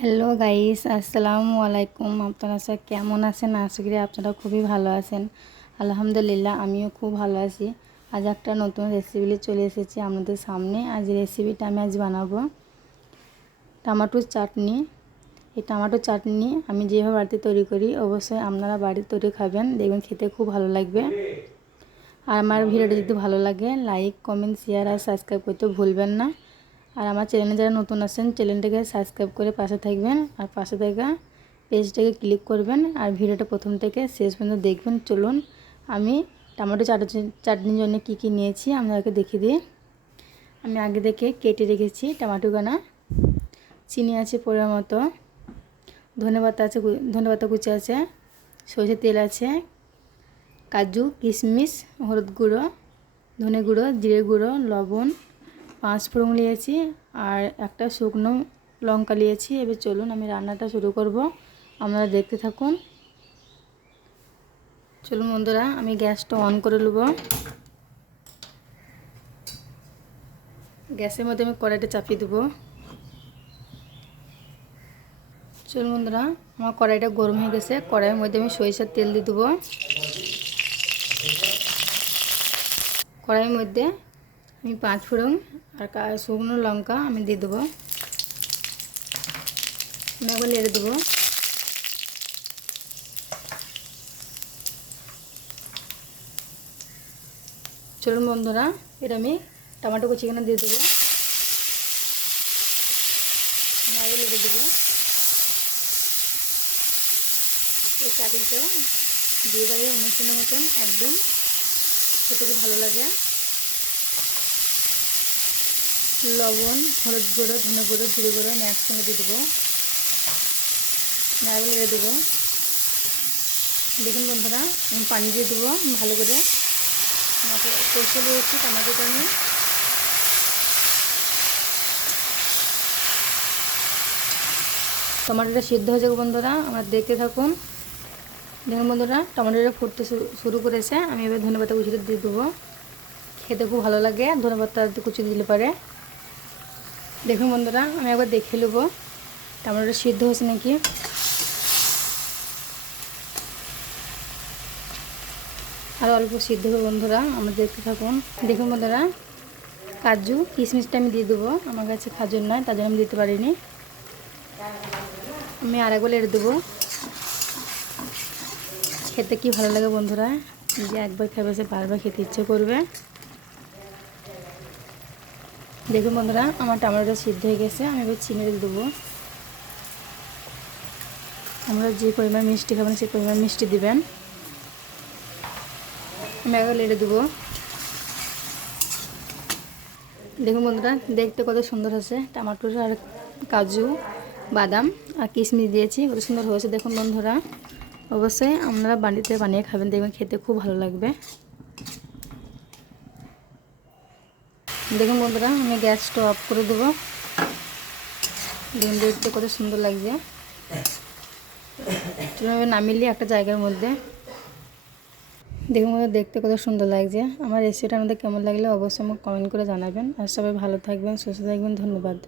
Hello guys, আসসালামু আলাইকুম। আপনারা সব কেমন আছেন? আশা করি আপনারা খুবই ভালো আছেন। আলহামদুলিল্লাহ, আমিও খুব ভালো আছি। আজ একটা নতুন রেসিপি চলে এসেছি আপনাদের সামনে। আজ রেসিপিটা আমি বানাবো টমেটোর চাটনি। এই টমেটোর চাটনি আমি যেভাবে বাড়িতে তৈরি করি, অবশ্যই আপনারা বাড়িতে তৈরি খাবেন, দেখবেন খেতে খুব ভালো লাগবে। আর আমার ভিডিওটা যদি ভালো লাগে, লাইক, কমেন্ট, শেয়ার আর সাবস্ক্রাইব করতে ভুলবেন না। আর আমার চ্যানেলে যারা নতুন আসেন, চ্যানেলটাকে সাবস্ক্রাইব করে পাশে থাকবেন আর পাশে থাকা পেজটাকে ক্লিক করবেন আর ভিডিওটা প্রথম থেকে শেষ পর্যন্ত দেখবেন। চলুন আমি টমেটো চাটনির জন্য কি কি নিয়েছি আপনাদেরকে দেখিয়ে দিই। আমি আগে থেকে কেটে রেখেছি টমেটোগুলো। চিনি আছে পরিমাণ মতো, ধনেপাতা আছে, ধনেপাতা কুচি আছে, সরষের তেল আছে, কাজু, কিশমিশ, হলুদ গুঁড়ো, ধনে গুঁড়ো, জিরে গুঁড়ো, লবণ, 5 ফোড়ন নিয়েছি আর একটা শুকনো লঙ্কা নিয়েছি। এবার চলুন আমি রান্নাটা শুরু করব, আপনারা দেখতে থাকুন। চলুন বন্ধুরা, আমি গ্যাসটা অন করে নেব। গ্যাসের মধ্যে আমি কড়াইটা চাপিয়ে দেবো। চলুন বন্ধুরা, আমার কড়াইটা গরম হয়ে গেছে। কড়াইয়ের মধ্যে আমি সরিষার তেল দিয়ে দেবো। কড়াইয়ের মধ্যে আমি 5 ফোড়ন আর শুকনো লঙ্কা আমি দিয়ে দেবো। আমি একবার নেড়ে দেবো। চলুন বন্ধুরা, এটা আমি টমেটো কুচিখানে দিয়ে দেবো। আমি আগে নেড়ে দেবো। এই চাটনিটা দিয়ে বাড়ি অনুষ্ঠানের মতন একদম খেতে খুব ভালো লাগে। লবণ, হলুদ গুঁড়ো, ধনে গুঁড়ো, জিরে গুঁড়ো আমি একসঙ্গে দিয়ে দেবো। নারকেল দিয়ে দেবো। দেখুন বন্ধুরা, আমি পানি দিয়ে দেবো ভালো করে। কষে দিয়েছি টমেটোটা আমি। টমেটোটা সিদ্ধ হয়ে যাবে বন্ধুরা, আমরা দেখতে থাকুন। দেখুন বন্ধুরা, টমেটোটা ফুটতে শুরু করেছে। আমি এবার ধনেপাতা কুচিটা দিয়ে দেবো। খেতে খুব ভালো লাগে ধনেপাতা কুচি দিলে পারে। দেখুন বন্ধুরা, আমি একবার দেখে নেবো টমেটোটা সিদ্ধ হয়েছে নাকি। আর অল্প সিদ্ধ হবে বন্ধুরা, আমরা দেখতে থাকুন। দেখুন বন্ধুরা, কাজু কিশমিশটা আমি দিয়ে দেবো। আমার কাছে খাজুর নয়, তার জন্য আমি দিতে পারিনি। আমি আরেকবার এড়ে দেবো। খেতে কি ভালো লাগে বন্ধুরা, যে একবার খাবে সে বারবার খেতে ইচ্ছে করবে। দেখুন বন্ধুরা, আমার টমেটোটা সিদ্ধ হয়ে গেছে। আমি এবার চিনি দিয়ে দেবো। আমরা যে পরিমাণ মিষ্টি খাবেন সেই পরিমাণ মিষ্টি দিবেন। আমি একবার লেড়ে দেবো। দেখুন বন্ধুরা, দেখতে কত সুন্দর হয়েছে। টমেটোর আর কাজু, বাদাম আর কিশমিশ দিয়েছি, কত সুন্দর হয়েছে। দেখুন বন্ধুরা, অবশ্যই আপনারা বাড়িতে বানিয়ে খাবেন, দেখবেন খেতে খুব ভালো লাগবে। দেখুন বন্ধুরা, আমি গ্যাসটা অফ করে দেবো। দেখুন দেখতে কত সুন্দর লাগছে। আমি নামিয়ে একটা জায়গার মধ্যে। দেখুন বন্ধুরা, দেখতে কত সুন্দর লাগছে। আমার রেসিপিটা আমাদের কেমন লাগলে অবশ্যই আমাকে কমেন্ট করে জানাবেন। আর সবাই ভালো থাকবেন, সুস্থ থাকবেন। ধন্যবাদ।